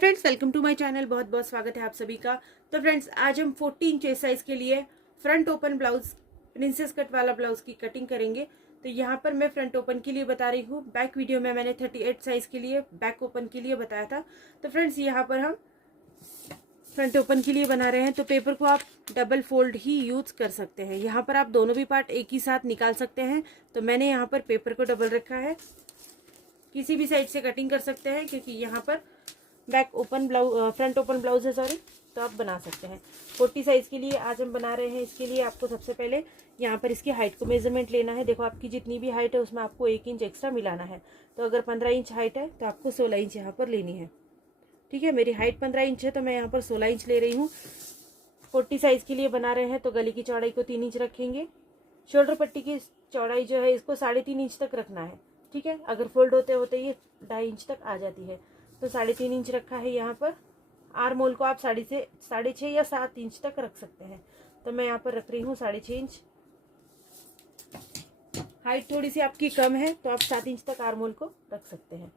Friends, welcome to my channel. बहुत बहुत स्वागत है आप सभी का। तो फ्रेंड्स, आज हम 14 चेस्ट साइज के लिए front open blouse, princess cut वाला ब्लाउज की कटिंग करेंगे। तो यहाँ पर मैं फ्रंट ओपन के लिए बता रही हूँ। बैक वीडियो में मैंने 38 साइज के लिए बैक ओपन के लिए बताया था। तो फ्रेंड्स, यहाँ पर हम फ्रंट ओपन के लिए बना रहे हैं। तो पेपर को आप डबल फोल्ड ही यूज कर सकते हैं। यहाँ पर आप दोनों भी पार्ट एक ही साथ निकाल सकते हैं। तो मैंने यहाँ पर पेपर को डबल रखा है। किसी भी साइड से कटिंग कर सकते हैं, क्योंकि यहाँ पर back open blouse, front open blouse है, सॉरी। तो आप बना सकते हैं। 40 साइज के लिए आज हम बना रहे हैं। इसके लिए आपको सबसे पहले यहाँ पर इसकी हाइट को मेजरमेंट लेना है। देखो, आपकी जितनी भी हाइट है उसमें आपको 1 इंच एक्स्ट्रा मिलाना है। तो अगर 15 इंच हाइट है तो आपको 16 इंच यहाँ पर लेनी है। ठीक है, मेरी हाइट 15 इंच है तो मैं यहाँ पर 16 इंच ले रही हूँ। 40 साइज के लिए बना रहे हैं तो गले की चौड़ाई को 3 इंच रखेंगे। शोल्डर पट्टी की चौड़ाई जो है इसको 3.5 इंच तक रखना है। ठीक है, अगर फोल्ड होते होते ये 2.5 इंच तक आ जाती है। तो 3.5 इंच रखा है यहाँ पर। आर्म होल को आप 6.5 या 7 इंच तक रख सकते हैं। तो मैं यहाँ पर रख रही हूँ 6.5 इंच। हाइट थोड़ी सी आपकी कम है तो आप 7 इंच तक आर्म होल को रख सकते हैं।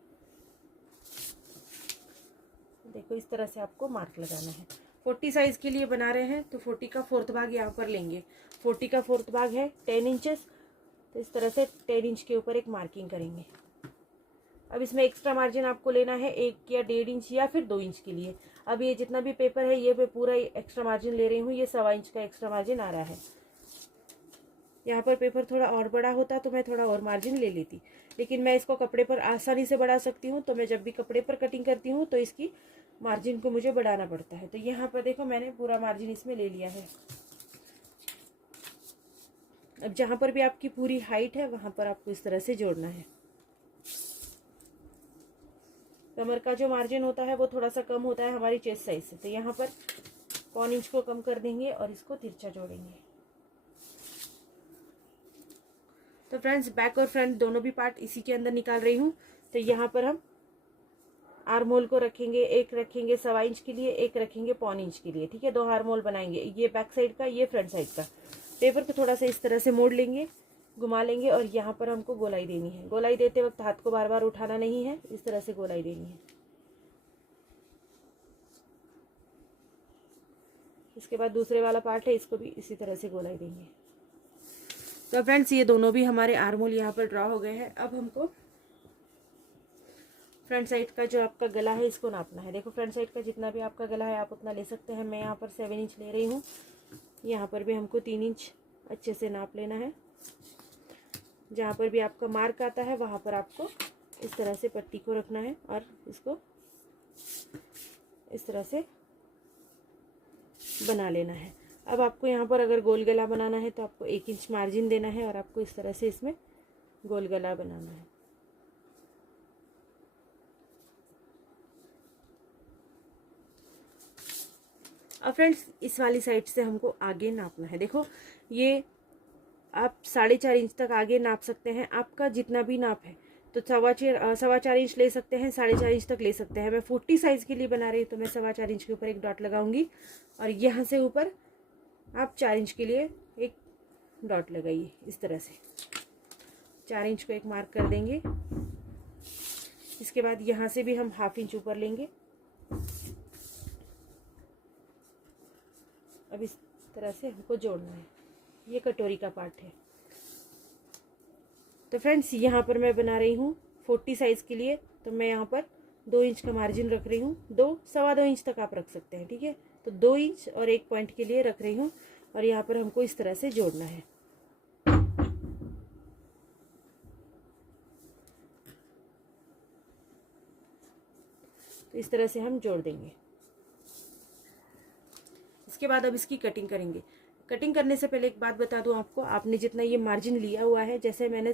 देखो, इस तरह से आपको मार्क लगाना है। 40 साइज के लिए बना रहे हैं तो 40 का 4th भाग यहाँ पर लेंगे। 40 का 4th भाग है 10 इंचेस। तो इस तरह से 10 इंच के ऊपर एक मार्किंग करेंगे। अब इसमें एक्स्ट्रा मार्जिन आपको लेना है 1 या 1.5 इंच या फिर 2 इंच के लिए। अब ये जितना भी पेपर है ये मैं पूरा एक्स्ट्रा मार्जिन ले रही हूँ। ये 1.25 इंच का एक्स्ट्रा मार्जिन आ रहा है। यहाँ पर पेपर थोड़ा और बड़ा होता तो मैं थोड़ा और मार्जिन ले लेती, लेकिन मैं इसको कपड़े पर आसानी से बढ़ा सकती हूँ। तो मैं जब भी कपड़े पर कटिंग करती हूँ तो इसकी मार्जिन को मुझे बढ़ाना पड़ता है। तो यहाँ पर देखो, मैंने पूरा मार्जिन इसमें ले लिया है। अब जहाँ पर भी आपकी पूरी हाइट है वहाँ पर आपको इस तरह से जोड़ना है। कमर का जो मार्जिन होता है वो थोड़ा सा कम होता है हमारी चेस्ट साइज से। तो यहाँ पर 1 इंच को कम कर देंगे और इसको तिरछा जोड़ेंगे। तो फ्रेंड्स, बैक और फ्रंट दोनों भी पार्ट इसी के अंदर निकाल रही हूँ। तो यहाँ पर हम आर्म होल को रखेंगे, एक रखेंगे 1.25 इंच के लिए, एक रखेंगे 1.25 इंच के लिए। ठीक है, 2 आर्म होल बनाएंगे, ये बैक साइड का, ये फ्रंट साइड का। पेपर को थोड़ा सा इस तरह से मोड़ लेंगे, घुमा लेंगे और यहाँ पर हमको गोलाई देनी है। गोलाई देते वक्त हाथ को बार बार उठाना नहीं है, इस तरह से गोलाई देनी है। इसके बाद दूसरे वाला पार्ट है, इसको भी इसी तरह से गोलाई देंगे। तो फ्रेंड्स, ये दोनों भी हमारे आर्म होल यहाँ पर ड्रॉ हो गए हैं। अब हमको फ्रंट साइड का जो आपका गला है इसको नापना है। देखो, फ्रंट साइड का जितना भी आपका गला है आप उतना ले सकते हैं। मैं यहाँ पर 7 इंच ले रही हूँ। यहाँ पर भी हमको 3 इंच अच्छे से नाप लेना है। जहाँ पर भी आपका मार्क आता है वहाँ पर आपको इस तरह से पट्टी को रखना है और इसको इस तरह से बना लेना है। अब आपको यहाँ पर अगर गोल गला बनाना है तो आपको 1 इंच मार्जिन देना है और आपको इस तरह से इसमें गोल गला बनाना है। अब फ्रेंड्स, इस वाली साइड से हमको आगे नापना है। देखो, ये आप 4.5 इंच तक आगे नाप सकते हैं। आपका जितना भी नाप है तो 4.25 इंच ले सकते हैं, 4.5 इंच तक ले सकते हैं। मैं 40 साइज के लिए बना रही हूँ तो मैं 4.25 इंच के ऊपर एक डॉट लगाऊंगी और यहाँ से ऊपर आप 4 इंच के लिए एक डॉट लगाइए। इस तरह से 4 इंच को एक मार्क कर देंगे। इसके बाद यहाँ से भी हम 1/2 इंच ऊपर लेंगे। अब इस तरह से हमको जोड़ना है। ये कटोरी का पार्ट है। तो फ्रेंड्स, यहाँ पर मैं बना रही हूँ 40 साइज के लिए। तो मैं यहाँ पर 2 इंच का मार्जिन रख रही हूँ। 2-2.25 इंच तक आप रख सकते हैं। ठीक है, तो 2 इंच और 1 पॉइंट के लिए रख रही हूँ और यहाँ पर हमको इस तरह से जोड़ना है। तो इस तरह से हम जोड़ देंगे। इसके बाद अब इसकी कटिंग करेंगे। कटिंग करने से पहले एक बात बता दूं आपको, आपने जितना ये मार्जिन लिया हुआ है, जैसे मैंने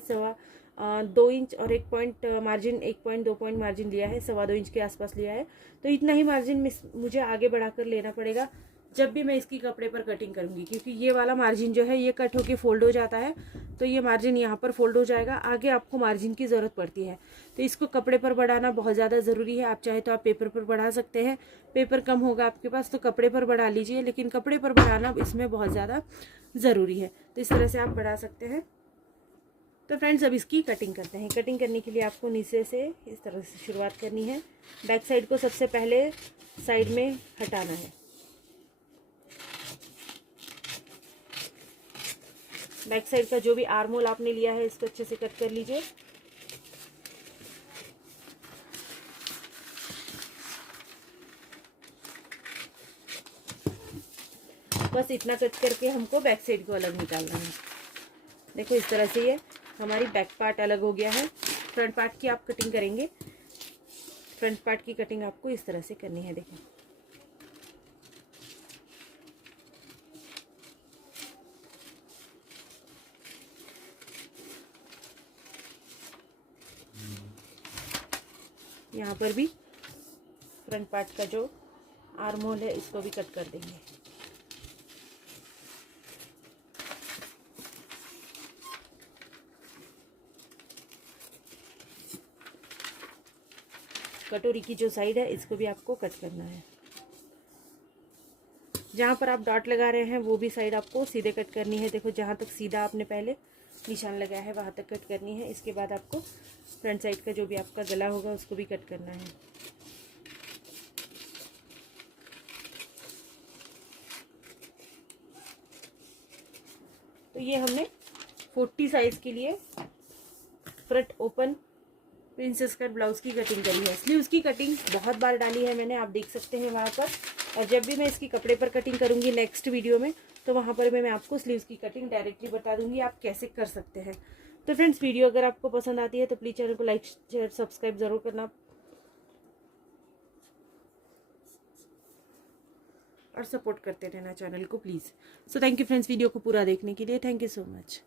2 इंच और 1 पॉइंट मार्जिन, 1.2 पॉइंट मार्जिन लिया है, 2.25 इंच के आसपास लिया है। तो इतना ही मार्जिन मुझे आगे बढ़ाकर लेना पड़ेगा जब भी मैं इसकी कपड़े पर कटिंग करूंगी, क्योंकि ये वाला मार्जिन जो है ये कट होके फोल्ड हो जाता है। तो ये मार्जिन यहाँ पर फोल्ड हो जाएगा। आगे आपको मार्जिन की ज़रूरत पड़ती है। तो इसको कपड़े पर बढ़ाना बहुत ज़्यादा ज़रूरी है। आप चाहे तो आप पेपर पर बढ़ा सकते हैं। पेपर कम होगा आपके पास तो कपड़े पर बढ़ा लीजिए, लेकिन कपड़े पर बढ़ाना इसमें बहुत ज़्यादा ज़रूरी है। तो इस तरह से आप बढ़ा सकते हैं। तो फ्रेंड्स अब इसकी कटिंग करते हैं। कटिंग करने के लिए आपको नीचे से इस तरह से शुरुआत करनी है। बैक साइड को सबसे पहले साइड में हटाना है। बैक साइड का जो भी आर्म होल आपने लिया है इसको अच्छे से कट कर लीजिए। बस इतना कट करके हमको बैक साइड को अलग निकालना है। देखो इस तरह से ये हमारी बैक पार्ट अलग हो गया है। फ्रंट पार्ट की आप कटिंग करेंगे। फ्रंट पार्ट की कटिंग आपको इस तरह से करनी है। देखो यहाँ पर भी फ्रंट पार्ट का जो आर्म होल है इसको भी कट कर देंगे। कटोरी की जो साइड है इसको भी आपको कट करना है। जहाँ पर आप डॉट लगा रहे हैं वो भी साइड आपको सीधे कट करनी है। देखो जहाँ तक सीधा आपने पहले निशान लगाया है वहाँ तक कट करनी है। इसके बाद आपको फ्रंट साइड का जो भी आपका गला होगा उसको भी कट करना है। तो ये हमने 40 साइज के लिए front open princess cut blouse की कटिंग करी है। स्लीव्स की कटिंग बहुत बार डाली है मैंने, आप देख सकते हैं वहाँ पर। और जब भी मैं इसकी कपड़े पर कटिंग करूँगी नेक्स्ट वीडियो में, तो वहाँ पर मैं आपको स्लीव्स की कटिंग डायरेक्टली बता दूंगी आप कैसे कर सकते हैं। तो फ्रेंड्स वीडियो अगर आपको पसंद आती है तो प्लीज़ चैनल को लाइक शेयर सब्सक्राइब ज़रूर करना और सपोर्ट करते रहना चैनल को please. So thank you friends video को पूरा देखने के लिए। Thank you so much.